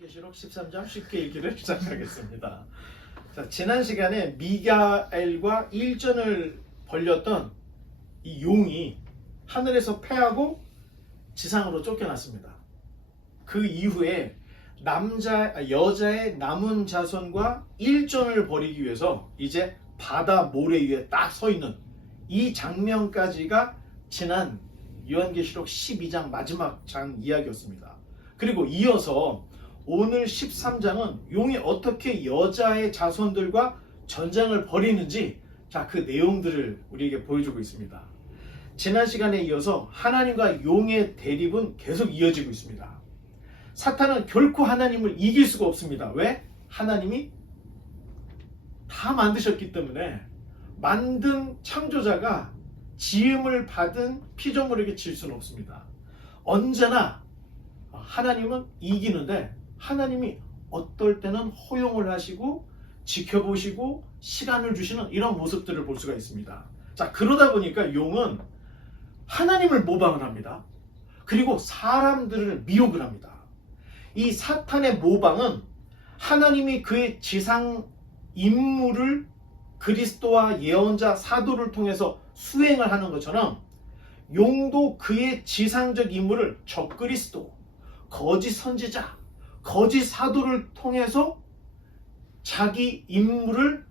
요한계시록 13장 쉽게 읽기를 시작하겠습니다. 자, 지난 시간에 미가엘과 일전을 벌였던 이 용이 하늘에서 패하고 지상으로 쫓겨났습니다. 그 이후에 여자의 남은 자손과 일전을 벌이기 위해서 이제 바다 모래 위에 딱 서 있는 이 장면까지가 지난 요한계시록 12장 마지막 장 이야기였습니다. 그리고 이어서 오늘 13장은 용이 어떻게 여자의 자손들과 전쟁을 벌이는지 그 내용들을 우리에게 보여주고 있습니다. 지난 시간에 이어서 하나님과 용의 대립은 계속 이어지고 있습니다. 사탄은 결코 하나님을 이길 수가 없습니다. 왜? 하나님이 다 만드셨기 때문에 만든 창조자가 지음을 받은 피조물에게 질 수는 없습니다. 언제나 하나님은 이기는데 하나님이 어떨 때는 허용을 하시고 지켜보시고 시간을 주시는 이런 모습들을 볼 수가 있습니다. 자, 그러다 보니까 용은 하나님을 모방을 합니다. 그리고 사람들을 미혹을 합니다. 이 사탄의 모방은 하나님이 그의 지상 임무를 그리스도와 예언자 사도를 통해서 수행을 하는 것처럼 용도 그의 지상적 임무를 적그리스도, 거짓 선지자, 거짓 사도를 통해서 자기 임무를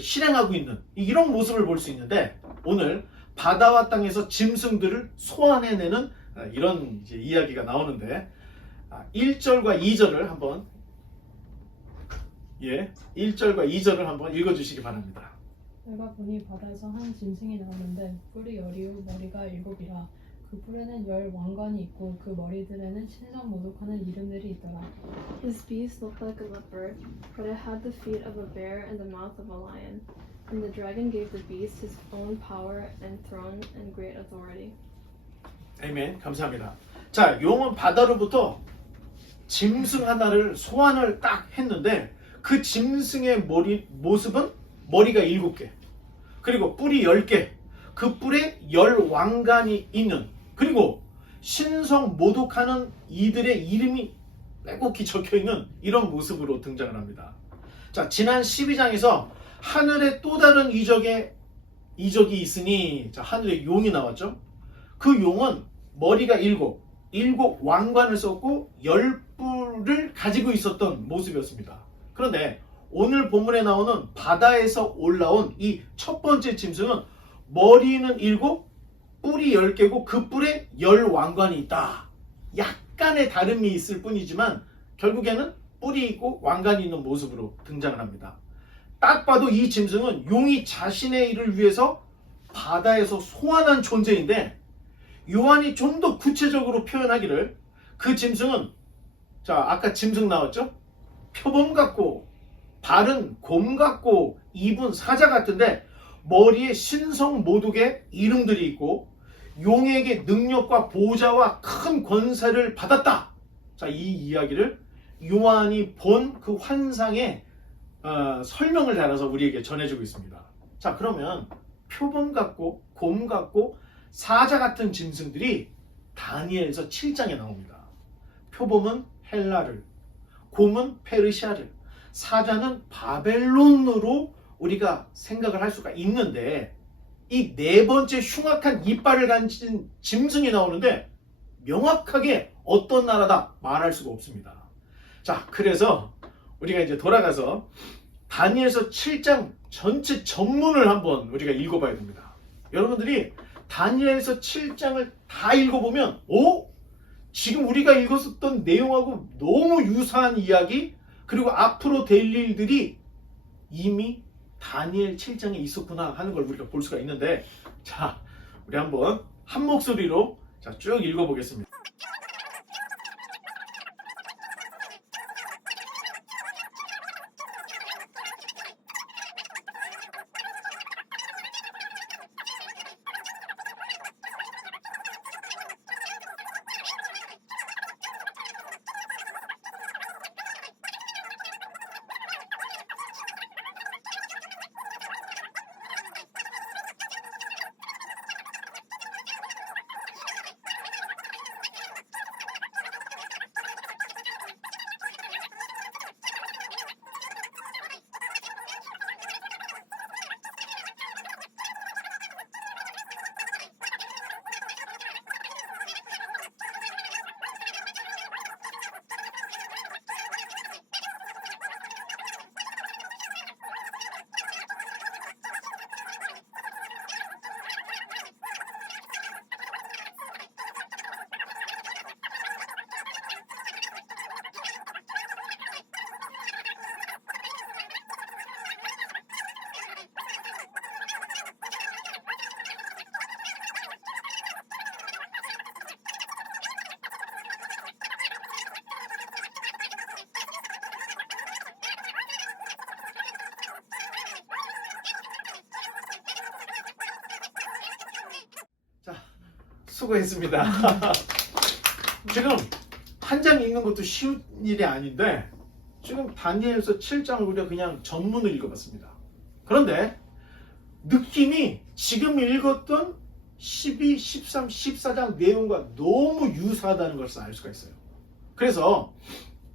실행하고 있는 이런 모습을 볼 수 있는데, 오늘 바다와 땅에서 짐승들을 소환해내는 이런 이제 이야기가 나오는데, 1절과 2절을 한번 1절과 2절을 한번 읽어주시기 바랍니다. 내가 보니 바다에서 한 짐승이 나오는데 뿔이 10이요 머리가 7이라. 그 뿔에는 10 왕관이 있고 그 머리들에는 신성 모독하는 이름들이 있더라. His beast looked like a leopard, but it had the feet of a bear and the mouth of a lion. And the dragon gave the beast his own power and throne and great authority. 아멘. 감사합니다. 자, 용은 바다로부터 짐승 하나를 소환을 딱 했는데, 그 짐승의 모습은 머리가 7개, 그리고 뿔이 10개, 그 뿔에 10 왕관이 있는, 그리고 신성 모독하는 이들의 이름이 빼곡히 적혀있는 이런 모습으로 등장을 합니다. 자, 지난 12장에서 하늘에 또 다른 이적이 있으니, 자, 하늘에 용이 나왔죠. 그 용은 머리가 7 왕관을 썼고 10뿔을 가지고 있었던 모습이었습니다. 그런데 오늘 본문에 나오는 바다에서 올라온 이 첫 번째 짐승은 머리는 7, 뿔이 10개고 그 뿔에 10 왕관이 있다. 약간의 다름이 있을 뿐이지만 결국에는 뿔이 있고 왕관이 있는 모습으로 등장을 합니다. 딱 봐도 이 짐승은 용이 자신의 일을 위해서 바다에서 소환한 존재인데, 요한이 좀 더 구체적으로 표현하기를, 그 짐승은, 자, 아까 짐승 나왔죠? 표범 같고 발은 곰 같고 입은 사자 같은데 머리에 신성 모독의 이름들이 있고 용에게 능력과 보좌와 큰 권세를 받았다. 자, 이 이야기를 요한이 본 그 환상의 설명을 달아서 우리에게 전해주고 있습니다. 자, 그러면 표범 같고 곰 같고 사자 같은 짐승들이 다니엘서 7장에 나옵니다. 표범은 헬라를, 곰은 페르시아를, 사자는 바벨론으로 우리가 생각을 할 수가 있는데, 이 네 번째 흉악한 이빨을 가진 짐승이 나오는데 명확하게 어떤 나라다 말할 수가 없습니다. 자, 그래서 우리가 이제 돌아가서 다니엘서 7장 전체 전문을 한번 우리가 읽어봐야 됩니다. 여러분들이 다니엘서 7장을 다 읽어보면 지금 우리가 읽었었던 내용하고 너무 유사한 이야기, 그리고 앞으로 될 일들이 이미 다니엘 7장에 있었구나 하는 걸 우리가 볼 수가 있는데, 자, 우리 한번 한 목소리로 쭉 읽어보겠습니다. 수고했습니다. 지금 한 장 읽는 것도 쉬운 일이 아닌데 지금 다니엘서 7장을 우리가 그냥 전문을 읽어봤습니다. 그런데 느낌이 지금 읽었던 12, 13, 14장 내용과 너무 유사하다는 것을 알 수가 있어요. 그래서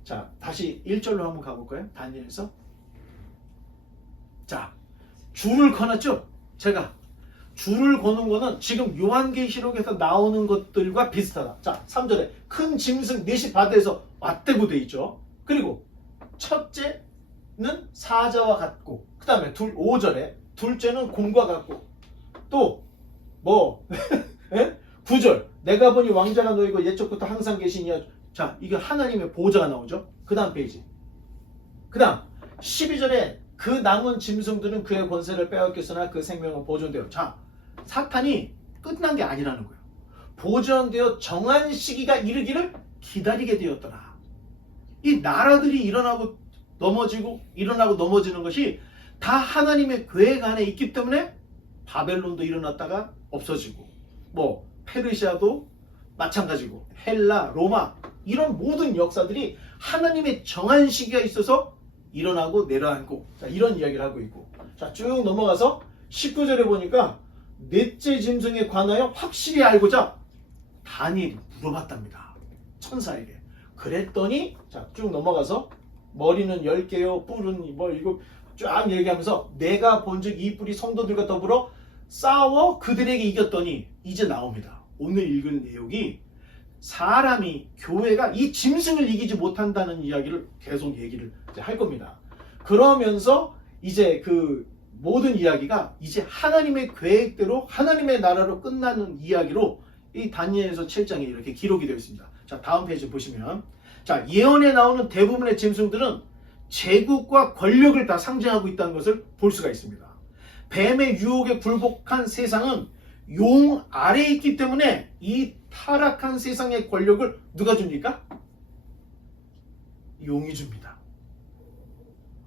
자 다시 1절로 한번 가볼까요? 다니엘서. 자 줄을 거놨죠? 제가 줄을 거는 거는 지금 요한계시록에서 나오는 것들과 비슷하다. 자 3절에 큰 짐승 넷이 바다에서 왔대고 돼 있죠. 그리고 첫째는 사자와 같고 그 다음에 5절에 둘째는 곰과 같고 또 뭐 9절 내가 보니 왕자가 너희고 옛적부터 항상 계시니야. 자 이게 하나님의 보호자가 나오죠. 그 다음 페이지. 그 다음 12절에 그 남은 짐승들은 그의 권세를 빼앗겼으나 그 생명은 보존되어. 자 사탄이 끝난 게 아니라는 거예요. 보존되어 정한 시기가 이르기를 기다리게 되었더라. 이 나라들이 일어나고 넘어지는 것이 다 하나님의 계획 안에 있기 때문에 바벨론도 일어났다가 없어지고 뭐 페르시아도 마찬가지고 헬라, 로마 이런 모든 역사들이 하나님의 정한 시기가 있어서 일어나고 내려앉고 자, 이런 이야기를 하고 있고 자, 쭉 넘어가서 19절에 보니까 넷째 짐승에 관하여 확실히 알고자 다니엘이 물어봤답니다. 천사에게. 그랬더니 자, 쭉 넘어가서 머리는 10개요 뿔은 뭐 이거 쫙 얘기하면서 내가 본즉 이 뿔이 성도들과 더불어 싸워 그들에게 이겼더니 이제 나옵니다. 오늘 읽은 내용이 사람이 교회가 이 짐승을 이기지 못한다는 이야기를 계속 얘기를 할 겁니다. 그러면서 이제 그 모든 이야기가 이제 하나님의 계획대로 하나님의 나라로 끝나는 이야기로 이 다니엘서 7장에 이렇게 기록이 되어 있습니다. 자 다음 페이지 보시면 자 예언에 나오는 대부분의 짐승들은 제국과 권력을 다 상징하고 있다는 것을 볼 수가 있습니다. 뱀의 유혹에 굴복한 세상은 용 아래에 있기 때문에 이 타락한 세상의 권력을 누가 줍니까? 용이 줍니다.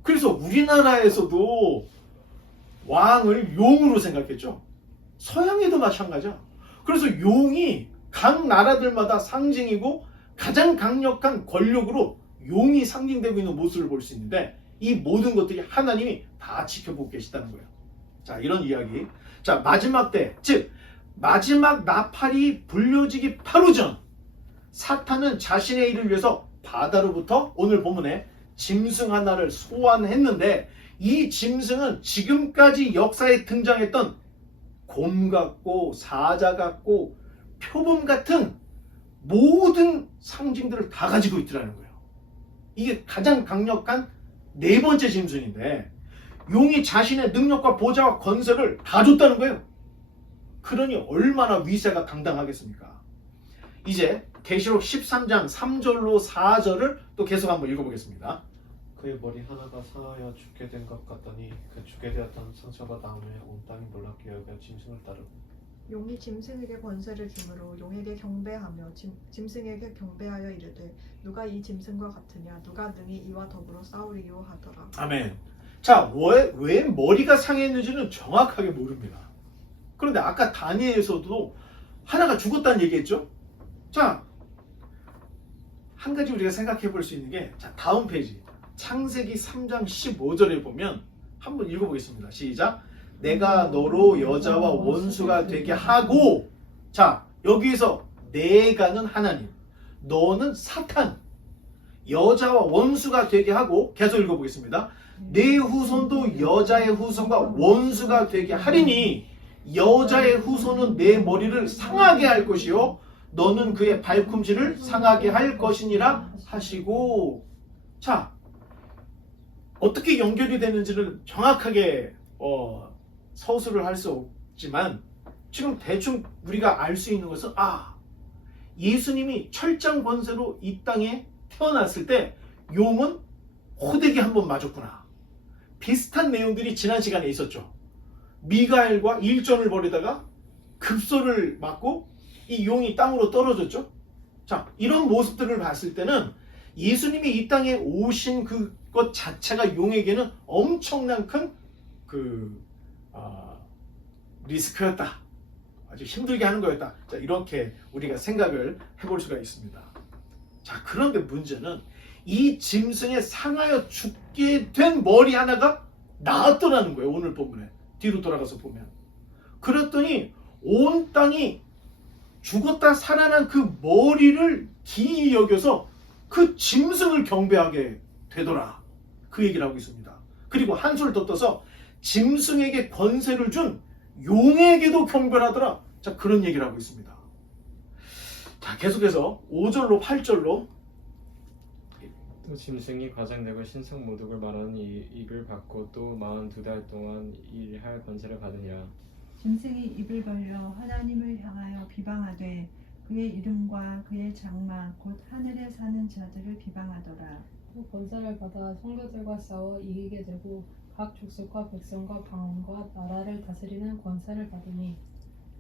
그래서 우리나라에서도 왕을 용으로 생각했죠. 서양에도 마찬가지야. 그래서 용이 각 나라들마다 상징이고 가장 강력한 권력으로 용이 상징되고 있는 모습을 볼 수 있는데 이 모든 것들이 하나님이 다 지켜보고 계시다는 거예요. 자 이런 이야기. 자 마지막 때 즉 마지막 나팔이 불려지기 바로 전 사탄은 자신의 일을 위해서 바다로부터 오늘 본문에 짐승 하나를 소환했는데 이 짐승은 지금까지 역사에 등장했던 곰 같고 사자 같고 표범 같은 모든 상징들을 다 가지고 있더라는 거예요. 이게 가장 강력한 네 번째 짐승인데 용이 자신의 능력과 보좌와 권세를 다 줬다는 거예요. 그러니 얼마나 위세가 당당하겠습니까? 이제 계시록 13장 3절로 4절을 또 계속 한번 읽어보겠습니다. 그의 머리 하나가 상하여 죽게 된 것 같더니 그 죽게 되었던 상처가 나오매 온 땅이 놀랍게 여겨 짐승을 따르고 용이 짐승에게 권세를 주므로 용에게 경배하며 짐승에게 경배하여 이르되 누가 이 짐승과 같으냐 누가 능히 이와 더불어 싸우리요 하더라. 아멘. 자, 왜 머리가 상했는지는 정확하게 모릅니다. 그런데 아까 다니엘에서도 하나가 죽었다는 얘기했죠? 자, 한 가지 우리가 생각해 볼 수 있는 게 자, 다음 페이지 창세기 3장 15절에 보면 한번 읽어보겠습니다. 시작. 내가 너로 여자와 원수가 되게 하고 자 여기에서 내가는 하나님 너는 사탄 여자와 원수가 되게 하고 계속 읽어보겠습니다. 내 후손도 여자의 후손과 원수가 되게 하리니 여자의 후손은 내 머리를 상하게 할 것이요 너는 그의 발꿈치를 상하게 할 것이니라 하시고 자 어떻게 연결이 되는지는 정확하게 서술을 할 수 없지만 지금 대충 우리가 알 수 있는 것은 예수님이 철장 권세로 이 땅에 태어났을 때 용은 호되게 한번 맞았구나. 비슷한 내용들이 지난 시간에 있었죠. 미가엘과 일전을 벌이다가 급소를 맞고 이 용이 땅으로 떨어졌죠. 자, 이런 모습들을 봤을 때는 예수님이 이 땅에 오신 그것 자체가 용에게는 엄청난 큰 리스크였다. 아주 힘들게 하는 거였다. 자, 이렇게 우리가 생각을 해볼 수가 있습니다. 자, 그런데 문제는 이 짐승에 상하여 죽게 된 머리 하나가 나왔더라는 거예요. 오늘 본문에 뒤로 돌아가서 보면. 그랬더니 온 땅이 죽었다 살아난 그 머리를 기이 여겨서 그 짐승을 경배하게 되더라. 그 얘기를 하고 있습니다. 그리고 한술 더 떠서 짐승에게 권세를 준 용에게도 경배하더라. 자, 그런 얘기를 하고 있습니다. 자, 계속해서 5절로 8절로 또 짐승이 과장되고 신성 모독을 말하는 입을 받고 또 42달 동안 일할 권세를 받으니라. 짐승이 입을 벌려 하나님을 향하여 비방하되 그의 이름과 그의 장막 곧 하늘에 사는 자들을 비방하더라. 또 권세를 받아 성도들과 싸워 이기게 되고 각 족속과 백성과 방언과 나라를 다스리는 권세를 받으니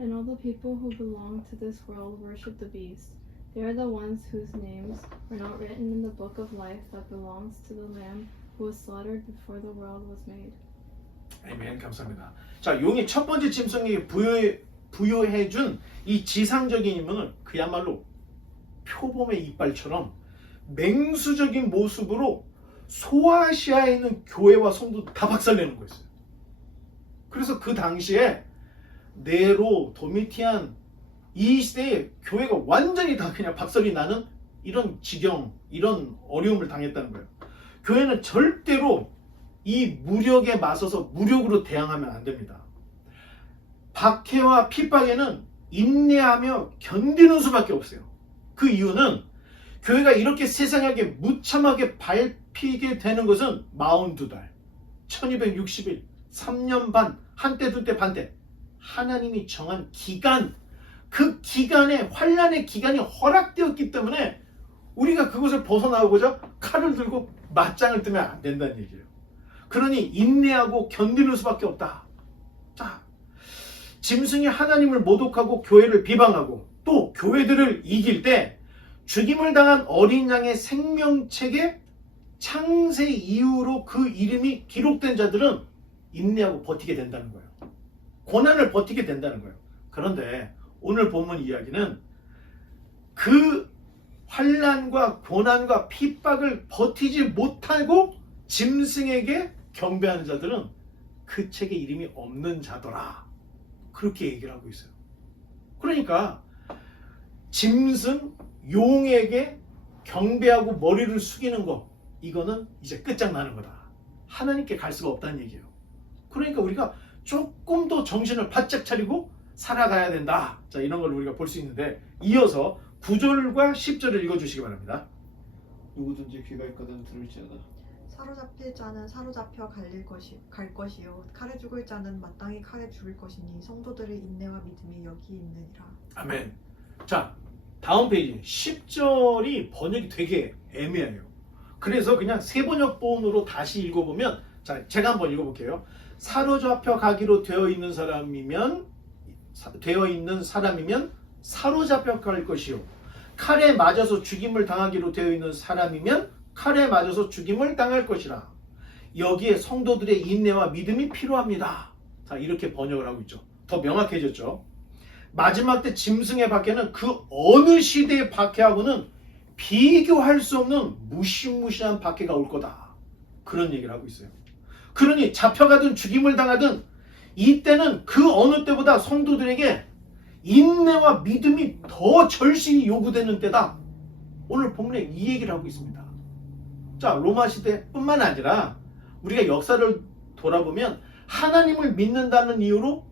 And all the people who belong to this world worship the beast. They are the ones whose names were not written in the book of life that belongs to the Lamb who was slaughtered before the world was made. 아멘. 감사합니다. 자, 용이 첫 번째 짐승에게 부여해준 이 지상적인 임무는 그야말로 표범의 이빨처럼 맹수적인 모습으로 소아시아에 있는 교회와 성도 다 박살내는 거였어요. 그래서 그 당시에 네로, 도미티안 이 시대에 교회가 완전히 다 그냥 박살이 나는 이런 지경, 이런 어려움을 당했다는 거예요. 교회는 절대로 이 무력에 맞서서 무력으로 대항하면 안 됩니다. 박해와 핍박에는 인내하며 견디는 수밖에 없어요. 그 이유는 교회가 이렇게 세상에게 무참하게 밟히게 되는 것은 42달, 1260일, 3년 반, 한때 두때 반때 하나님이 정한 기간, 그 기간에 환란의 기간이 허락되었기 때문에 우리가 그것을 벗어나고자 칼을 들고 맞짱을 뜨면 안 된다는 얘기예요. 그러니 인내하고 견디는 수밖에 없다. 자, 짐승이 하나님을 모독하고 교회를 비방하고 또 교회들을 이길 때 죽임을 당한 어린 양의 생명책에 창세 이후로 그 이름이 기록된 자들은 인내하고 버티게 된다는 거예요. 고난을 버티게 된다는 거예요. 그런데 오늘 본문 이야기는 그 환난과 고난과 핍박을 버티지 못하고 짐승에게 경배하는 자들은 그 책에 이름이 없는 자더라. 그렇게 얘기를 하고 있어요. 그러니까 짐승, 용에게 경배하고 머리를 숙이는 거, 이거는 이제 끝장나는 거다. 하나님께 갈 수가 없다는 얘기예요. 그러니까 우리가 조금 더 정신을 바짝 차리고 살아가야 된다. 자, 이런 걸 우리가 볼 수 있는데, 이어서 9절과 10절을 읽어주시기 바랍니다. 누구든지 귀가 있거든 들을지어다. 사로잡힐 자는 사로잡혀 갈 것이요 칼에 죽을 자는 마땅히 칼에 죽을 것이니 성도들의 인내와 믿음이 여기 있느니라. 아멘. 자, 다음 페이지 10절이 번역이 되게 애매해요. 그래서 그냥 새 번역본으로 다시 읽어보면, 자, 제가 한번 읽어볼게요. 사로잡혀 가기로 되어 있는 사람이면 사로잡혀 갈 것이요 칼에 맞아서 죽임을 당하기로 되어 있는 사람이면 칼에 맞아서 죽임을 당할 것이라. 여기에 성도들의 인내와 믿음이 필요합니다. 자, 이렇게 번역을 하고 있죠. 더 명확해졌죠. 마지막 때 짐승의 박해는 그 어느 시대의 박해하고는 비교할 수 없는 무시무시한 박해가 올 거다. 그런 얘기를 하고 있어요. 그러니 잡혀가든 죽임을 당하든 이때는 그 어느 때보다 성도들에게 인내와 믿음이 더 절실히 요구되는 때다. 오늘 본문에 이 얘기를 하고 있습니다. 자, 로마 시대뿐만 아니라 우리가 역사를 돌아보면 하나님을 믿는다는 이유로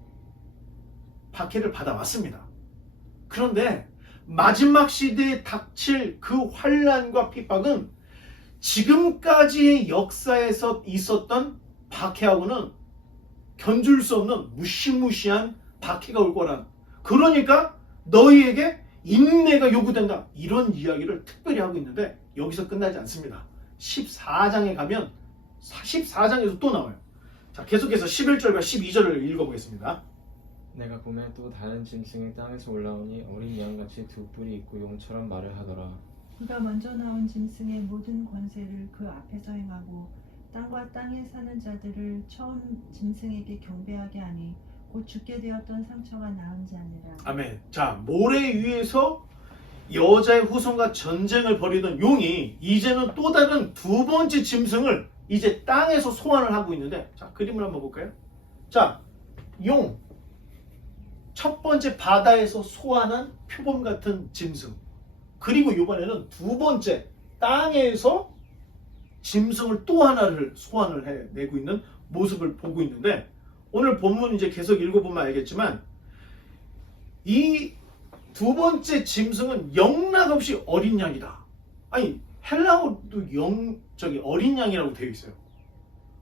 박해를 받아왔습니다. 그런데 마지막 시대에 닥칠 그 환란과 핍박은 지금까지의 역사에서 있었던 박해하고는 견줄 수 없는 무시무시한 박해가 올 거란, 그러니까 너희에게 인내가 요구된다, 이런 이야기를 특별히 하고 있는데 여기서 끝나지 않습니다. 14장에 가면 14장에서 또 나와요. 자, 계속해서 11절과 12절을 읽어보겠습니다. 내가 보면 또 다른 짐승이 땅에서 올라오니 어린 양같이 두 뿔이 있고 용처럼 말을 하더라. 그가 먼저 나온 짐승의 모든 권세를 그 앞에서 행하고 땅과 땅에 사는 자들을 처음 짐승에게 경배하게 하니 곧 죽게 되었던 상처가 나은 자니라. 아멘. 자, 모래 위에서 여자의 후손과 전쟁을 벌이던 용이 이제는 또 다른 두 번째 짐승을 이제 땅에서 소환을 하고 있는데, 자, 그림을 한번 볼까요? 자, 용. 첫 번째 바다에서 소환한 표범 같은 짐승. 그리고 이번에는 두 번째 땅에서 짐승을 또 하나를 소환을 해내고 있는 모습을 보고 있는데, 오늘 본문 이제 계속 읽어보면 알겠지만 이 두 번째 짐승은 영락없이 어린 양이다. 아니 헬라어도 어린 양이라고 되어 있어요.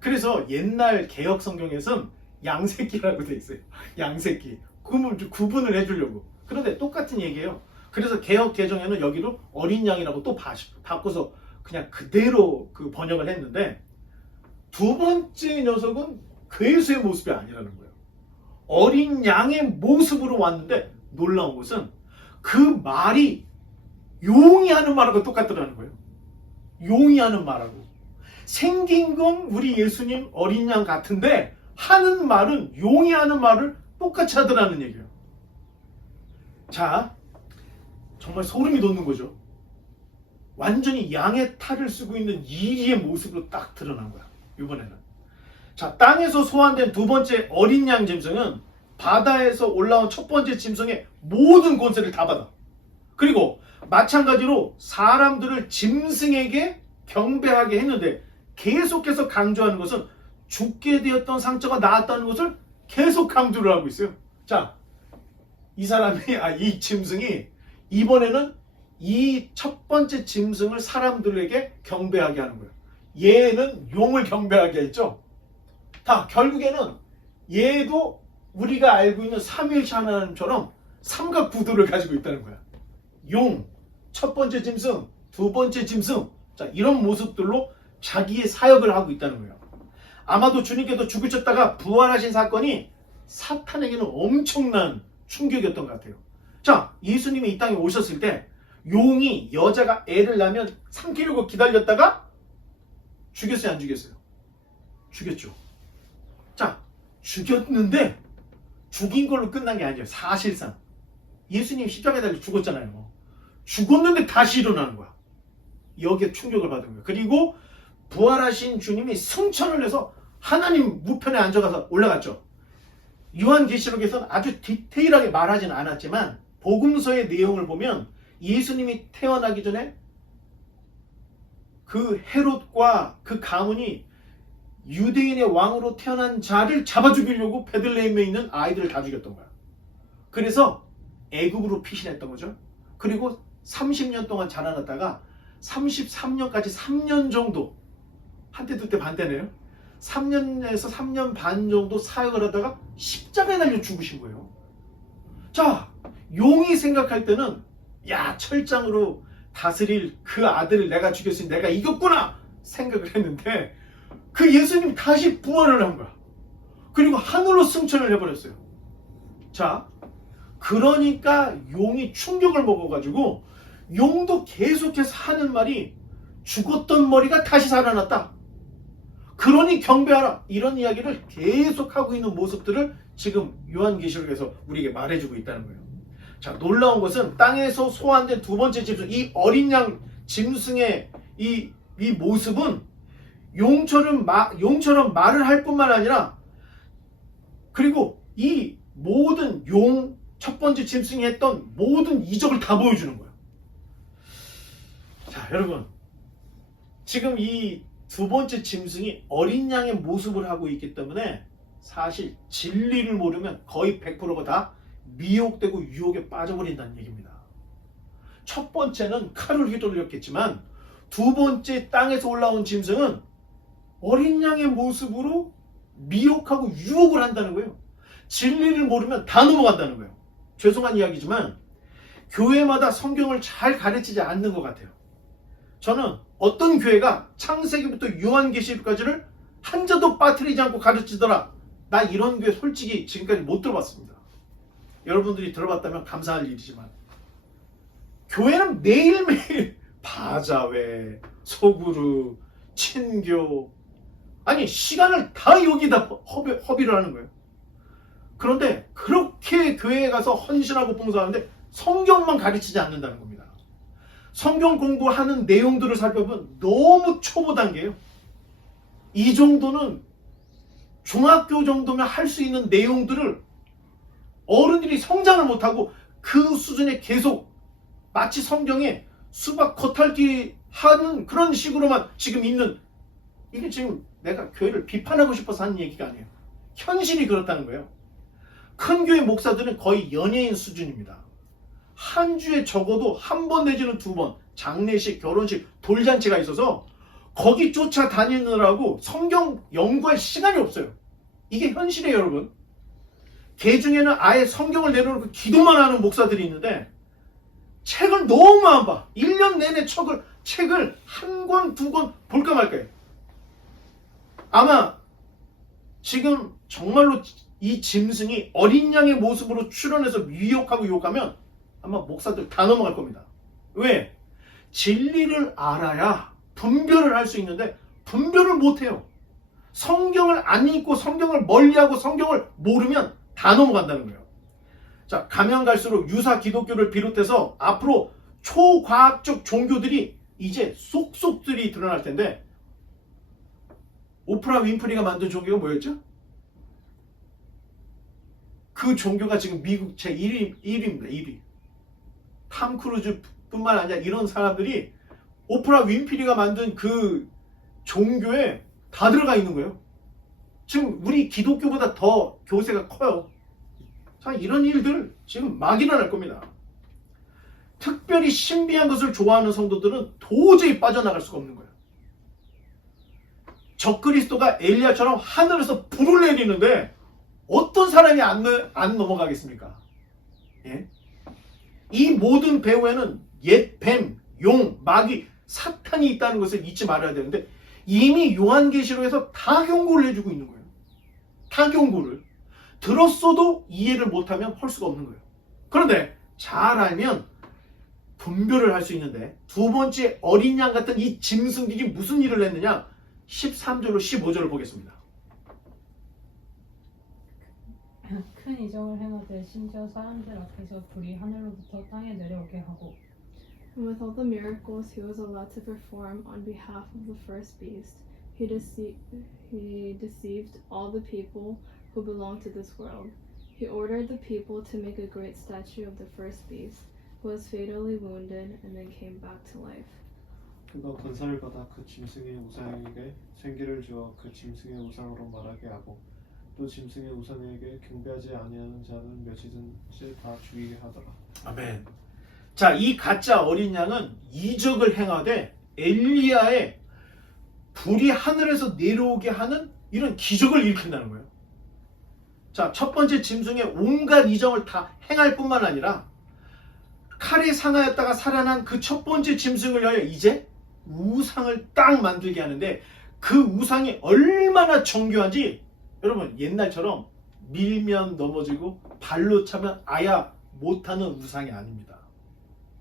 그래서 옛날 개역 성경에서는 양새끼라고 되어 있어요. 양새끼. 구분을 해주려고. 그런데 똑같은 얘기예요. 그래서 개역 개정에는 여기로 어린 양이라고 또 바꿔서 그냥 그대로 그 번역을 했는데, 두 번째 녀석은 괴수의 모습이 아니라는 거예요. 어린 양의 모습으로 왔는데 놀라운 것은 그 말이 용이 하는 말하고 똑같더라는 거예요. 용이 하는 말하고. 생긴 건 우리 예수님 어린 양 같은데 하는 말은 용이 하는 말을 똑같이 하더라는 얘기예요. 자, 정말 소름이 돋는 거죠. 완전히 양의 탈을 쓰고 있는 이리의 모습으로 딱 드러난 거야, 이번에는. 자, 땅에서 소환된 두 번째 어린 양 짐승은 바다에서 올라온 첫 번째 짐승의 모든 권세를 다 받아. 그리고 마찬가지로 사람들을 짐승에게 경배하게 했는데, 계속해서 강조하는 것은 죽게 되었던 상처가 나았다는 것을 계속 강조를 하고 있어요. 자, 이 짐승이 이번에는 이 첫 번째 짐승을 사람들에게 경배하게 하는 거예요. 얘는 용을 경배하게 했죠. 다 결국에는 얘도 우리가 알고 있는 삼위일체 하나님처럼 삼각구도를 가지고 있다는 거야. 용, 첫 번째 짐승, 두 번째 짐승, 자, 이런 모습들로 자기의 사역을 하고 있다는 거예요. 아마도 주님께서 죽으셨다가 부활하신 사건이 사탄에게는 엄청난 충격이었던 것 같아요. 자, 예수님이 이 땅에 오셨을 때 용이 여자가 애를 낳으면 삼키려고 기다렸다가 죽였어요, 안 죽였어요? 죽였죠. 자, 죽였는데 죽인 걸로 끝난 게 아니에요. 사실상 예수님 십자가에 달려 죽었잖아요. 죽었는데 다시 일어나는 거야. 여기에 충격을 받은 거예요. 그리고 부활하신 주님이 승천을 해서 하나님 우편에 앉아가서 올라갔죠. 요한계시록에서는 아주 디테일하게 말하지는 않았지만 복음서의 내용을 보면 예수님이 태어나기 전에 그 헤롯과 그 가문이 유대인의 왕으로 태어난 자를 잡아 죽이려고 베들레헴에 있는 아이들을 다 죽였던 거야. 그래서 애굽으로 피신했던 거죠. 그리고 30년 동안 자라났다가 33년까지 3년 정도, 한때 두때 반대네요. 3년에서 3년 반 정도 사역을 하다가 십자가에 달려 죽으신 거예요. 자, 용이 생각할 때는 야, 철장으로 다스릴 그 아들을 내가 죽였으니 내가 이겼구나 생각을 했는데, 그 예수님이 다시 부활을 한 거야. 그리고 하늘로 승천을 해버렸어요. 자, 그러니까 용이 충격을 먹어가지고 용도 계속해서 하는 말이 죽었던 머리가 다시 살아났다. 그러니 경배하라. 이런 이야기를 계속하고 있는 모습들을 지금 요한계시록에서 우리에게 말해주고 있다는 거예요. 자, 놀라운 것은 땅에서 소환된 두 번째 짐승, 이 어린 양 짐승의 이 모습은 용처럼 말을 할 뿐만 아니라, 그리고 이 모든 용, 첫 번째 짐승이 했던 모든 이적을 다 보여주는 거예요. 자, 여러분, 지금 이 두 번째 짐승이 어린 양의 모습을 하고 있기 때문에 사실 진리를 모르면 거의 100%가 다 미혹되고 유혹에 빠져버린다는 얘기입니다. 첫 번째는 칼을 휘둘렸겠지만 두 번째 땅에서 올라온 짐승은 어린 양의 모습으로 미혹하고 유혹을 한다는 거예요. 진리를 모르면 다 넘어간다는 거예요. 죄송한 이야기지만 교회마다 성경을 잘 가르치지 않는 것 같아요. 저는 어떤 교회가 창세기부터 요한계시록까지를 한 자도 빠뜨리지 않고 가르치더라, 나 이런 교회 솔직히 지금까지 못 들어봤습니다. 여러분들이 들어봤다면 감사할 일이지만, 교회는 매일매일 바자회, 소그룹, 친교, 아니 시간을 다 여기다 허비를 하는 거예요. 그런데 그렇게 교회에 가서 헌신하고 봉사하는데 성경만 가르치지 않는다는 겁니다. 성경 공부하는 내용들을 살펴보면 너무 초보 단계예요. 이 정도는 중학교 정도면 할 수 있는 내용들을 어른들이 성장을 못하고 그 수준에 계속 마치 성경에 수박 겉핥기 하는 그런 식으로만 지금 있는, 이게 지금 내가 교회를 비판하고 싶어서 하는 얘기가 아니에요. 현실이 그렇다는 거예요. 큰 교회 목사들은 거의 연예인 수준입니다. 한 주에 적어도 한 번 내지는 두 번 장례식, 결혼식, 돌잔치가 있어서 거기 쫓아다니느라고 성경 연구할 시간이 없어요. 이게 현실이에요, 여러분. 개 중에는 아예 성경을 내려놓고 기도만 하는 목사들이 있는데 책을 너무 안 봐. 1년 내내 책을 한 권, 두 권 볼까 말까요. 아마 지금 정말로 이 짐승이 어린 양의 모습으로 출현해서 유혹하고 유혹하면 아마 목사들 다 넘어갈 겁니다. 왜? 진리를 알아야 분별을 할 수 있는데 분별을 못해요. 성경을 안 읽고 성경을 멀리하고 성경을 모르면 다 넘어간다는 거예요. 자, 가면 갈수록 유사 기독교를 비롯해서 앞으로 초과학적 종교들이 이제 쏙쏙들이 드러날 텐데, 오프라 윈프리가 만든 종교가 뭐였죠? 그 종교가 지금 미국 제 1위입니다. 1위. 탐 크루즈 뿐만 아니라 이런 사람들이 오프라 윈프리가 만든 그 종교에 다 들어가 있는 거예요. 지금 우리 기독교보다 더 교세가 커요. 자, 이런 일들 지금 막 일어날 겁니다. 특별히 신비한 것을 좋아하는 성도들은 도저히 빠져나갈 수가 없는 거예요. 적그리스도가 엘리야처럼 하늘에서 불을 내리는데 어떤 사람이 안 넘어가겠습니까? 예? 이 모든 배후에는 옛 뱀, 용, 마귀, 사탄이 있다는 것을 잊지 말아야 되는데 이미 요한계시록에서 다 경고를 해주고 있는 거예요. 다 경고를. 들었어도 이해를 못하면 할 수가 없는 거예요. 그런데 잘 알면 분별을 할 수 있는데, 두 번째 어린 양 같은 이 짐승들이 무슨 일을 했느냐? 13절로 15절을 보겠습니다. 큰 이적을 행하되 심지어 사람들 앞에서 불이 하늘로부터 땅에 내려오게 하고, And with all the miracles he was allowed to perform on behalf of the first beast, he deceived all the people who belonged to this world. He ordered the people to make a great statue of the first beast, who was fatally wounded and then came back to life. 그가 권세를 받아 그 짐승의 우상에게 생기를 주어 그 짐승의 우상으로 말하게 하고 또 짐승의 우상에게 경배하지 아니하는 자는 몇이든지 다 죽이게 하더라. 아멘. 자, 이 가짜 어린 양은 이적을 행하되 엘리야의 불이 하늘에서 내려오게 하는 이런 기적을 일으킨다는 거예요. 자, 첫 번째 짐승의 온갖 이적을 다 행할 뿐만 아니라 칼에 상하였다가 살아난 그 첫 번째 짐승을 위하여 이제 우상을 딱 만들게 하는데, 그 우상이 얼마나 정교한지 여러분, 옛날처럼 밀면 넘어지고 발로 차면 아야 못하는 우상이 아닙니다.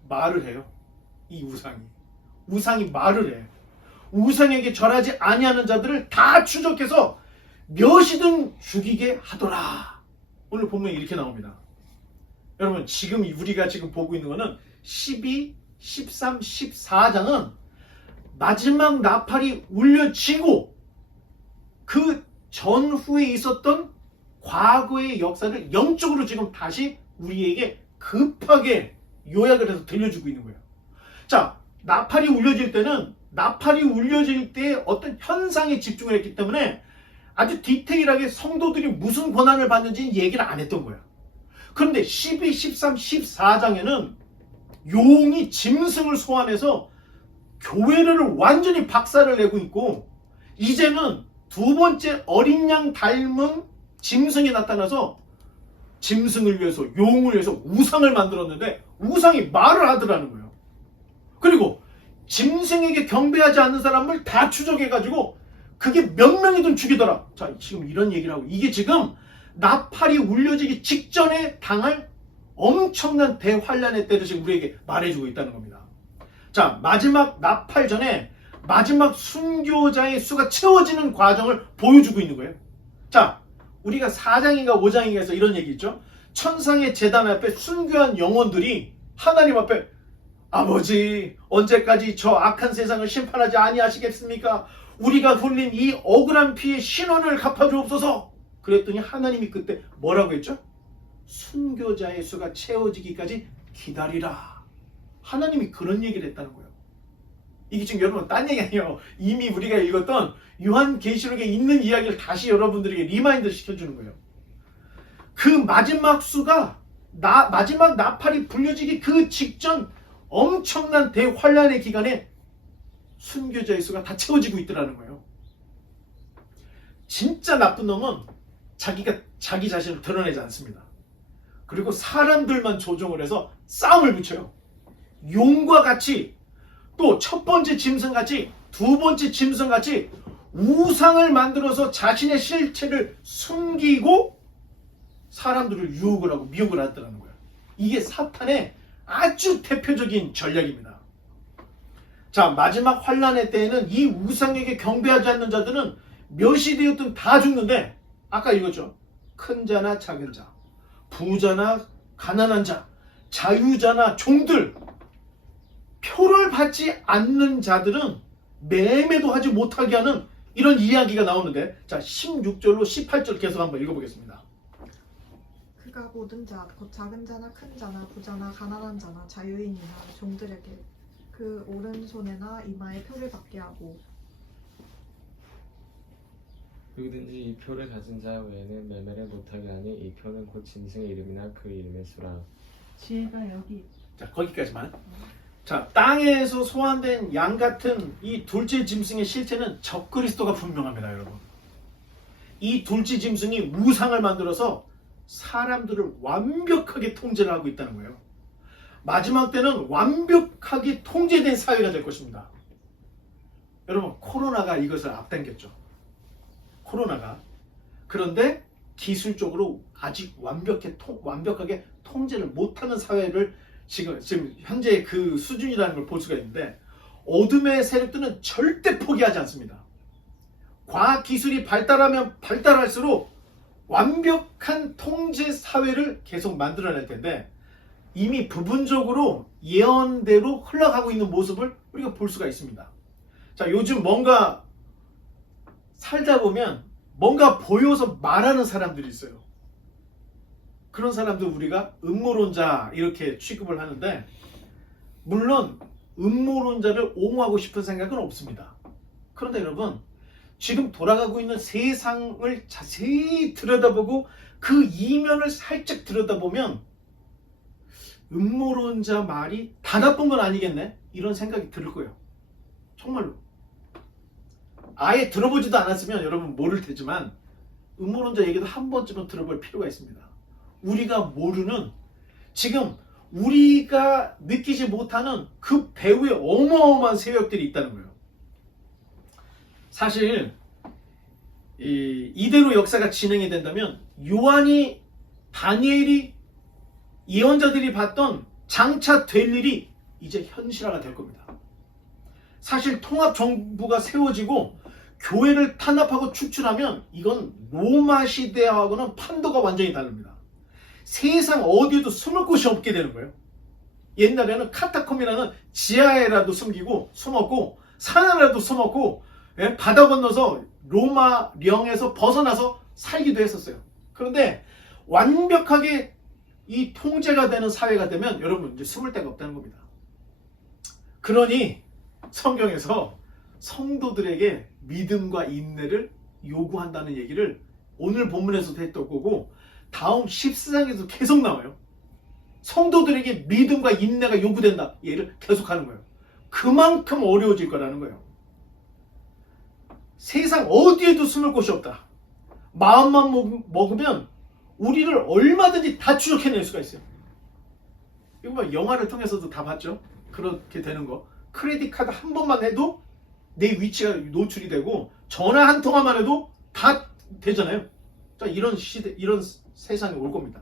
말을 해요. 이 우상이 말을 해. 우상에게 절하지 아니하는 자들을 다 추적해서 몇이든 죽이게 하더라. 오늘 보면 이렇게 나옵니다. 여러분, 지금 우리가 지금 보고 있는 거는 12, 13, 14장은 마지막 나팔이 울려지고 그 전후에 있었던 과거의 역사를 영적으로 지금 다시 우리에게 급하게 요약을 해서 들려주고 있는 거예요. 자, 나팔이 울려질 때는 나팔이 울려질 때 어떤 현상에 집중을 했기 때문에 아주 디테일하게 성도들이 무슨 권한을 받는지 얘기를 안 했던 거야. 그런데 12, 13, 14장에는 용이 짐승을 소환해서 교회를 완전히 박살을 내고 있고, 이제는 두 번째 어린 양 닮은 짐승이 나타나서 짐승을 위해서, 용을 위해서 우상을 만들었는데 우상이 말을 하더라는 거예요. 그리고 짐승에게 경배하지 않는 사람을 다 추적해가지고 그게 몇 명이든 죽이더라. 자, 지금 이런 얘기를 하고, 이게 지금 나팔이 울려지기 직전에 당할 엄청난 대환란의 때를 지금 우리에게 말해주고 있다는 겁니다. 자, 마지막 나팔 전에 마지막 순교자의 수가 채워지는 과정을 보여주고 있는 거예요. 자, 우리가 4장인가 5장인가에서 이런 얘기 있죠. 천상의 제단 앞에 순교한 영혼들이 하나님 앞에 아버지 언제까지 저 악한 세상을 심판하지 아니하시겠습니까? 우리가 흘린 이 억울한 피의 신원을 갚아주옵소서. 그랬더니 하나님이 그때 뭐라고 했죠? 순교자의 수가 채워지기까지 기다리라. 하나님이 그런 얘기를 했다는 거예요. 이게 지금 여러분 딴 얘기 아니에요. 이미 우리가 읽었던 요한계시록에 있는 이야기를 다시 여러분들에게 리마인드 시켜주는 거예요. 그 마지막 수가 마지막 나팔이 불려지기 그 직전 엄청난 대환란의 기간에 순교자의 수가 다 채워지고 있더라는 거예요. 진짜 나쁜 놈은 자기가 자기 자신을 드러내지 않습니다. 그리고 사람들만 조종을 해서 싸움을 붙여요. 용과 같이 또 첫 번째 짐승같이 두 번째 짐승같이 우상을 만들어서 자신의 실체를 숨기고 사람들을 유혹을 하고 미혹을 하더라는 거예요. 이게 사탄의 아주 대표적인 전략입니다. 자, 마지막 환란의 때에는 이 우상에게 경배하지 않는 자들은 멸시 되었든 다 죽는데, 아까 읽었죠. 큰 자나 작은 자, 부자나 가난한 자, 자유자나 종들, 표를 받지 않는 자들은 매매도 하지 못하게 하는 이런 이야기가 나오는데, 자 16절로 18절 계속 한번 읽어보겠습니다. 그가 모든 자, 곧 작은 자나 큰 자나 부자나 가난한 자나 자유인이나 종들에게 그 오른손에나 이마에 표를 받게 하고 누구든지 이 표를 가진 자 외에는 매매를 못하게 하니 이 표는 곧 짐승의 이름이나 그 이름의 수라. 지혜가 여기 자, 거기까지만. 자, 땅에서 소환된 양 같은 이 둘째 짐승의 실체는 적그리스도가 분명합니다, 여러분. 이 둘째 짐승이 우상을 만들어서 사람들을 완벽하게 통제를 하고 있다는 거예요. 마지막 때는 완벽하게 통제된 사회가 될 것입니다. 여러분, 코로나가 이것을 앞당겼죠. 코로나가. 그런데 기술적으로 아직 완벽하게 통제를 못하는 사회를 지금 현재 그 수준이라는 걸 볼 수가 있는데, 어둠의 세력들은 절대 포기하지 않습니다. 과학기술이 발달하면 발달할수록 완벽한 통제 사회를 계속 만들어낼 텐데, 이미 부분적으로 예언대로 흘러가고 있는 모습을 우리가 볼 수가 있습니다. 자, 요즘 뭔가 살다 보면 뭔가 보여서 말하는 사람들이 있어요. 그런 사람들 우리가 음모론자 이렇게 취급을 하는데, 물론 음모론자를 옹호하고 싶은 생각은 없습니다. 그런데 여러분, 지금 돌아가고 있는 세상을 자세히 들여다보고 그 이면을 살짝 들여다보면 음모론자 말이 다 나쁜 건 아니겠네? 이런 생각이 들 거예요. 정말로. 아예 들어보지도 않았으면 여러분 모를 테지만 음모론자 얘기도 한 번쯤은 들어볼 필요가 있습니다. 우리가 모르는, 지금 우리가 느끼지 못하는 그 배후에 어마어마한 세력들이 있다는 거예요. 사실 이대로 역사가 진행이 된다면 요한이, 다니엘이, 예언자들이 봤던 장차 될 일이 이제 현실화가 될 겁니다. 사실 통합정부가 세워지고 교회를 탄압하고 축출하면 이건 로마 시대하고는 판도가 완전히 다릅니다. 세상 어디에도 숨을 곳이 없게 되는 거예요. 옛날에는 카타콤이라는 지하에라도 숨었고 산에라도 숨었고, 바다 건너서 로마령에서 벗어나서 살기도 했었어요. 그런데 완벽하게 이 통제가 되는 사회가 되면 여러분 이제 숨을 데가 없다는 겁니다. 그러니 성경에서 성도들에게 믿음과 인내를 요구한다는 얘기를 오늘 본문에서도 했던 거고, 다음 14장에도 계속 나와요. 성도들에게 믿음과 인내가 요구된다. 얘를 계속하는 거예요. 그만큼 어려워질 거라는 거예요. 세상 어디에도 숨을 곳이 없다. 마음만 먹으면 우리를 얼마든지 다 추적해낼 수가 있어요. 이거 뭐 영화를 통해서도 다 봤죠. 그렇게 되는 거. 크레딧 카드 한 번만 해도 내 위치가 노출이 되고, 전화 한 통화만 해도 다 되잖아요. 자, 이런 시대, 이런 세상이 올 겁니다.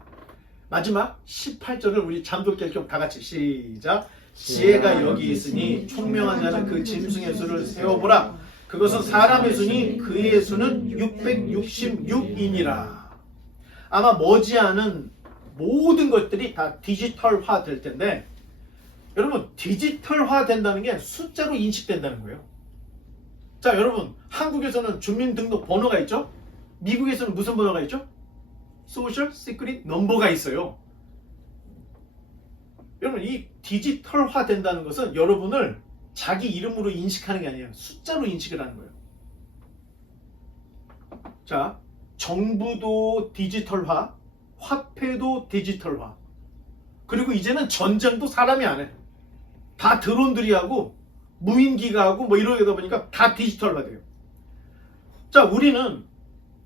마지막 18절을 우리 잠돋게 좀 다 같이 시작. 지혜가 여기 있으니 총명한 자는 그 짐승의 수를 세어보라. 그것은 사람의 수니 그의 수는 666이니라. 아마 머지않은 모든 것들이 다 디지털화 될 텐데, 여러분 디지털화 된다는 게 숫자로 인식된다는 거예요. 자, 여러분 한국에서는 주민등록번호가 있죠? 미국에서는 무슨 번호가 있죠? 소셜 시크릿 넘버가 있어요. 여러분 이 디지털화 된다는 것은 여러분을 자기 이름으로 인식하는 게 아니에요. 숫자로 인식을 하는 거예요. 자, 정부도 디지털화, 화폐도 디지털화, 그리고 이제는 전쟁도 사람이 안 해. 다 드론들이 하고 무인기가 하고 뭐 이러다 보니까 다 디지털화 돼요. 자, 우리는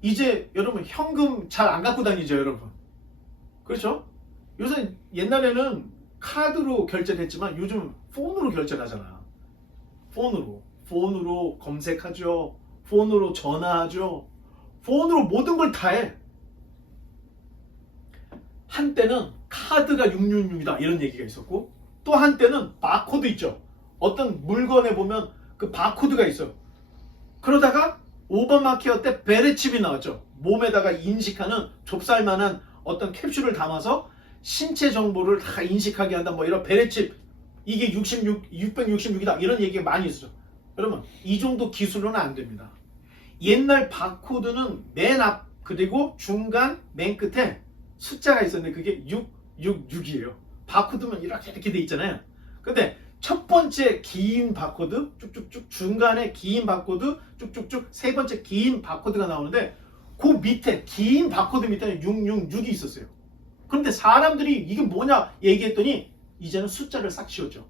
이제 여러분 현금 잘 안 갖고 다니죠, 여러분. 그렇죠? 요새 옛날에는 카드로 결제를 했지만 요즘 폰으로 결제를 하잖아. 폰으로 검색하죠. 폰으로 전화하죠. 폰으로 모든 걸 다 해. 한때는 카드가 666이다 이런 얘기가 있었고, 또 한때는 바코드 있죠. 어떤 물건에 보면 그 바코드가 있어요. 그러다가 오바마 케어 때 베레칩이 나왔죠. 몸에다가 인식하는 좁쌀만한 어떤 캡슐을 담아서 신체 정보를 다 인식하게 한다, 뭐 이런 베레칩, 이게 666이다 이런 얘기가 많이 있었죠. 여러분 이 정도 기술로는 안 됩니다. 옛날 바코드는 맨 앞 그리고 중간 맨 끝에 숫자가 있었는데 그게 666이에요. 바코드면 이렇게 돼 있잖아요. 근데 첫 번째 긴 바코드 쭉쭉쭉, 중간에 긴 바코드 쭉쭉쭉, 세 번째 긴 바코드가 나오는데 그 밑에 긴 바코드 밑에는 666이 있었어요. 그런데 사람들이 이게 뭐냐 얘기했더니 이제는 숫자를 싹 지웠죠.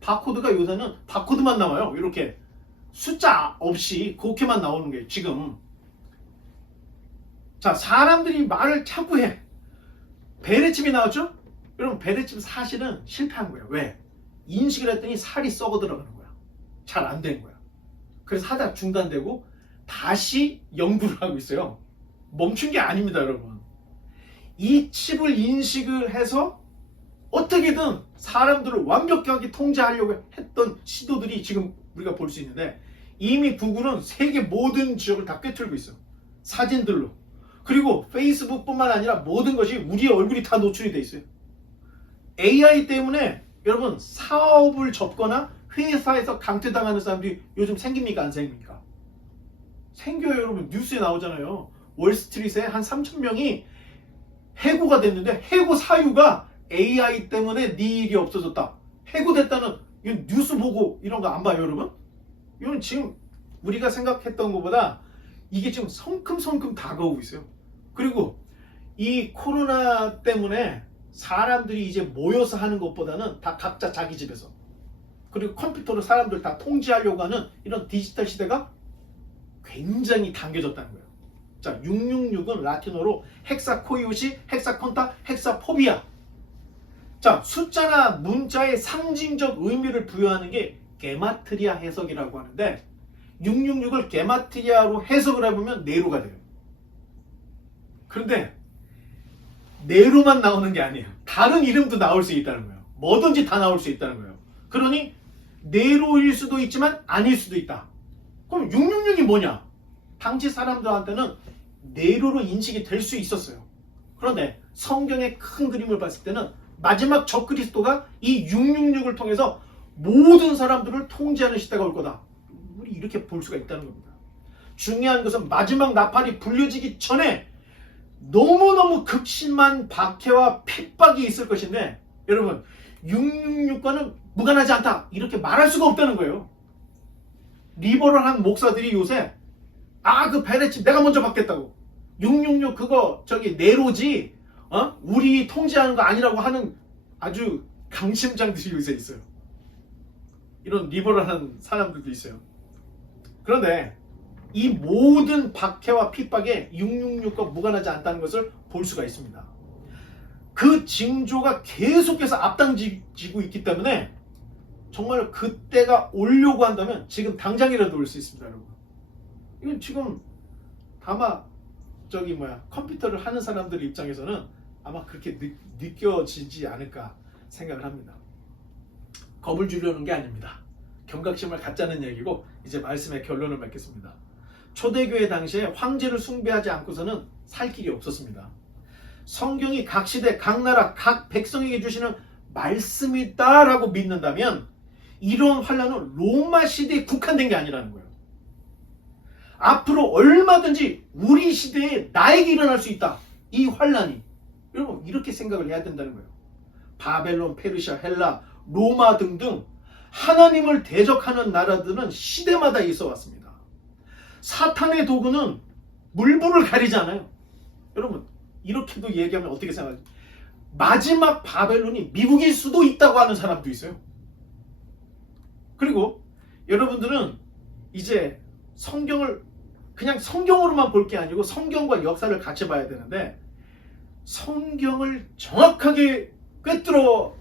바코드가 요새는 바코드만 나와요. 이렇게 숫자 없이 그렇게만 나오는 게 지금. 자, 사람들이 말을 자꾸 해. 베레칩이 나왔죠? 여러분 베레칩 사실은 실패한 거예요. 왜? 인식을 했더니 살이 썩어 들어가는 거야. 잘 안 된 거야. 그래서 하다 중단되고 다시 연구를 하고 있어요. 멈춘 게 아닙니다, 여러분. 이 칩을 인식을 해서 어떻게든 사람들을 완벽하게 통제하려고 했던 시도들이 지금 우리가 볼 수 있는데, 이미 구글은 세계 모든 지역을 다 꿰뚫고 있어. 사진들로. 그리고 페이스북뿐만 아니라 모든 것이 우리의 얼굴이 다 노출이 돼 있어요. AI 때문에 여러분 사업을 접거나 회사에서 강퇴당하는 사람들이 요즘 생깁니까 안 생깁니까? 생겨요. 여러분 뉴스에 나오잖아요. 월스트리트에 한 3,000명이 해고가 됐는데 해고 사유가 AI 때문에 네 일이 없어졌다. 해고됐다는 이건 뉴스 보고 이런 거 안 봐요, 여러분? 이건 지금 우리가 생각했던 것보다 이게 지금 성큼성큼 다가오고 있어요. 그리고 이 코로나 때문에 사람들이 이제 모여서 하는 것보다는 다 각자 자기 집에서, 그리고 컴퓨터로 사람들 다 통제하려고 하는 이런 디지털 시대가 굉장히 당겨졌다는 거예요. 자, 666은 라틴어로 헥사코이오시, 헥사콘타, 헥사포비아. 자, 숫자나 문자의 상징적 의미를 부여하는 게 게마트리아 해석이라고 하는데, 666을 게마트리아로 해석을 해보면 네로가 돼요. 그런데 네로만 나오는 게 아니에요. 다른 이름도 나올 수 있다는 거예요. 뭐든지 다 나올 수 있다는 거예요. 그러니 네로일 수도 있지만 아닐 수도 있다. 그럼 666이 뭐냐? 당시 사람들한테는 네로로 인식이 될 수 있었어요. 그런데 성경의 큰 그림을 봤을 때는 마지막 적그리스도가 이 666을 통해서 모든 사람들을 통제하는 시대가 올 거다. 우리 이렇게 볼 수가 있다는 겁니다. 중요한 것은 마지막 나팔이 불려지기 전에 너무너무 극심한 박해와 핍박이 있을 것인데, 여러분 666과는 무관하지 않다 이렇게 말할 수가 없다는 거예요. 리버럴한 목사들이 요새 그 베레칩 내가 먼저 받겠다고, 666 그거 저기 네로지 우리 통제하는 거 아니라고 하는 아주 강심장들이 요새 있어요. 이런 리버럴한 사람들도 있어요. 그런데 이 모든 박해와 핍박에 666과 무관하지 않다는 것을 볼 수가 있습니다. 그 징조가 계속해서 앞당지고 있기 때문에 정말 그때가 오려고 한다면 지금 당장이라도 올 수 있습니다, 여러분. 이건 지금 아마 컴퓨터를 하는 사람들 입장에서는 아마 그렇게 느껴지지 않을까 생각을 합니다. 겁을 주려는 게 아닙니다. 경각심을 갖자는 얘기고, 이제 말씀의 결론을 맺겠습니다. 초대교회 당시에 황제를 숭배하지 않고서는 살 길이 없었습니다. 성경이 각 시대, 각 나라, 각 백성에게 주시는 말씀이다라고 믿는다면 이런 환란은 로마 시대에 국한된 게 아니라는 거예요. 앞으로 얼마든지 우리 시대에 나에게 일어날 수 있다. 이 환란이. 여러분 이렇게 생각을 해야 된다는 거예요. 바벨론, 페르시아, 헬라, 로마 등등 하나님을 대적하는 나라들은 시대마다 있어 왔습니다. 사탄의 도구는 물불을 가리지 않아요. 여러분 이렇게도 얘기하면 어떻게 생각하세요? 마지막 바벨론이 미국일 수도 있다고 하는 사람도 있어요. 그리고 여러분들은 이제 성경을 그냥 성경으로만 볼 게 아니고 성경과 역사를 같이 봐야 되는데 성경을 정확하게 꿰뚫어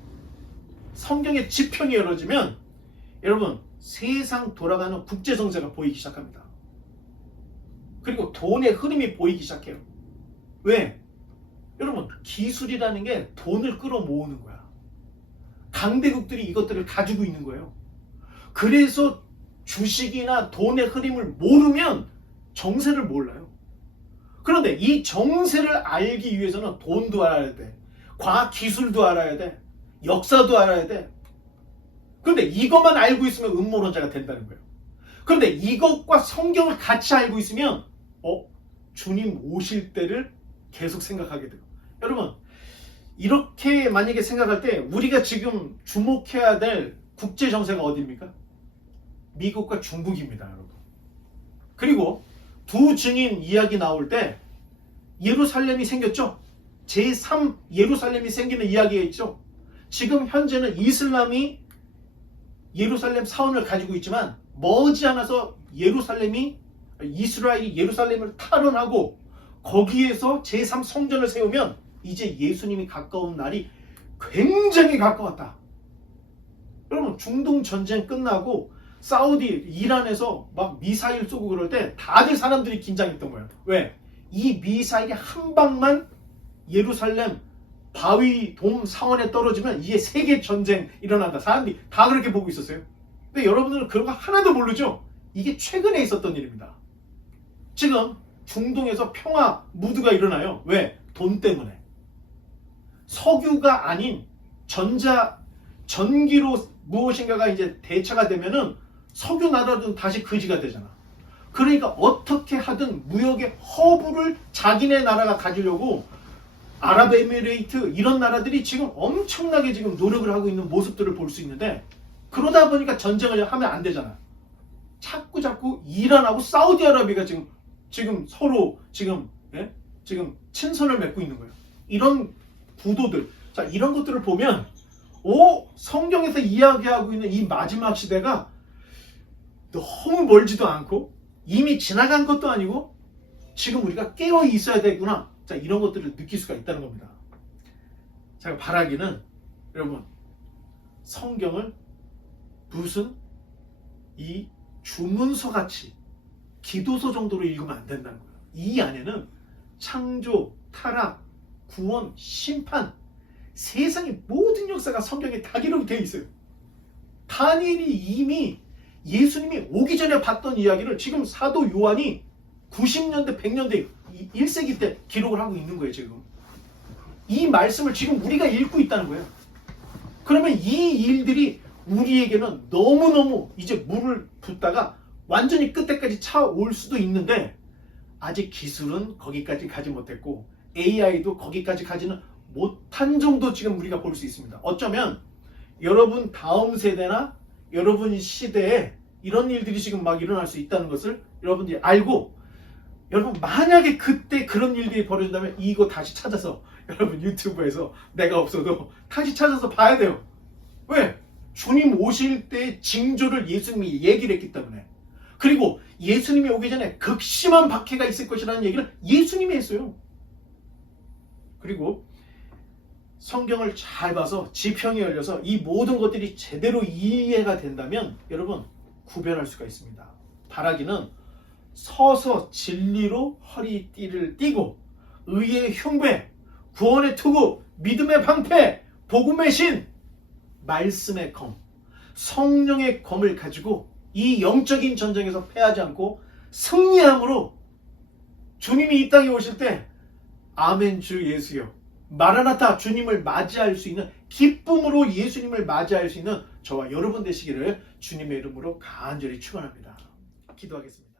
성경의 지평이 열어지면 여러분 세상 돌아가는 국제정세가 보이기 시작합니다. 그리고 돈의 흐름이 보이기 시작해요. 왜? 여러분 기술이라는 게 돈을 끌어모으는 거야. 강대국들이 이것들을 가지고 있는 거예요. 그래서 주식이나 돈의 흐름을 모르면 정세를 몰라요. 그런데 이 정세를 알기 위해서는 돈도 알아야 돼. 과학 기술도 알아야 돼. 역사도 알아야 돼. 그런데 이것만 알고 있으면 음모론자가 된다는 거예요. 그런데 이것과 성경을 같이 알고 있으면 주님 오실 때를 계속 생각하게 돼요. 여러분 이렇게 만약에 생각할 때 우리가 지금 주목해야 될 국제 정세가 어디입니까? 미국과 중국입니다, 여러분. 그리고 두 증인 이야기 나올 때 예루살렘이 생겼죠. 제3 예루살렘이 생기는 이야기가 있죠. 지금 현재는 이슬람이 예루살렘 사원을 가지고 있지만 머지않아서 이스라엘이 예루살렘을 탈환하고 거기에서 제3 성전을 세우면 이제 예수님이 가까운 날이 굉장히 가까웠다. 여러분 중동 전쟁 끝나고 사우디, 이란에서 막 미사일 쏘고 그럴 때 다들 사람들이 긴장했던 거예요. 왜? 이 미사일이 한 방만 예루살렘 바위 돔 상원에 떨어지면 이게 세계 전쟁 일어난다. 사람들이 다 그렇게 보고 있었어요. 근데 여러분들은 그런 거 하나도 모르죠? 이게 최근에 있었던 일입니다. 지금 중동에서 평화 무드가 일어나요. 왜? 돈 때문에. 석유가 아닌 전기로 무엇인가가 이제 대체가 되면은 석유 나라도 다시 거지가 되잖아. 그러니까 어떻게 하든 무역의 허브를 자기네 나라가 가지려고 아랍에미레이트 이런 나라들이 지금 엄청나게 지금 노력을 하고 있는 모습들을 볼 수 있는데 그러다 보니까 전쟁을 하면 안 되잖아. 자꾸 이란하고 사우디아라비아가 지금 서로 지금 친선을 맺고 있는 거예요. 이런 구도들. 자, 이런 것들을 보면 성경에서 이야기하고 있는 이 마지막 시대가 너무 멀지도 않고 이미 지나간 것도 아니고 지금 우리가 깨어 있어야 되구나. 자, 이런 것들을 느낄 수가 있다는 겁니다. 제가 바라기는 여러분 성경을 무슨 이 주문서 같이 기도서 정도로 읽으면 안 된다는 거예요. 이 안에는 창조, 타락, 구원, 심판, 세상의 모든 역사가 성경에 다 기록이 되어 있어요. 다니엘이 이미 예수님이 오기 전에 봤던 이야기를 지금 사도 요한이 90년대, 100년대, 1세기 때 기록을 하고 있는 거예요, 지금. 이 말씀을 지금 우리가 읽고 있다는 거예요. 그러면 이 일들이 우리에게는 너무너무 이제 물을 붓다가 완전히 끝에까지 차올 수도 있는데 아직 기술은 거기까지 가지 못했고 AI도 거기까지 가지는 못한 정도 지금 우리가 볼 수 있습니다. 어쩌면 여러분 다음 세대나 여러분 시대에 이런 일들이 지금 막 일어날 수 있다는 것을 여러분들이 알고 여러분 만약에 그때 그런 일들이 벌어진다면 이거 다시 찾아서 여러분 유튜브에서 내가 없어도 다시 찾아서 봐야 돼요. 왜? 주님 오실 때 징조를 예수님이 얘기를 했기 때문에. 그리고 예수님이 오기 전에 극심한 박해가 있을 것이라는 얘기를 예수님이 했어요. 그리고 성경을 잘 봐서 지평이 열려서 이 모든 것들이 제대로 이해가 된다면 여러분 구별할 수가 있습니다. 바라기는 서서 진리로 허리띠를 띠고 의의 흉배, 구원의 투구, 믿음의 방패, 복음의 신, 말씀의 검, 성령의 검을 가지고 이 영적인 전쟁에서 패하지 않고 승리함으로 주님이 이 땅에 오실 때 아멘 주 예수여 마라나타 주님을 맞이할 수 있는 기쁨으로 예수님을 맞이할 수 있는 저와 여러분 되시기를 주님의 이름으로 간절히 축원합니다. 기도하겠습니다.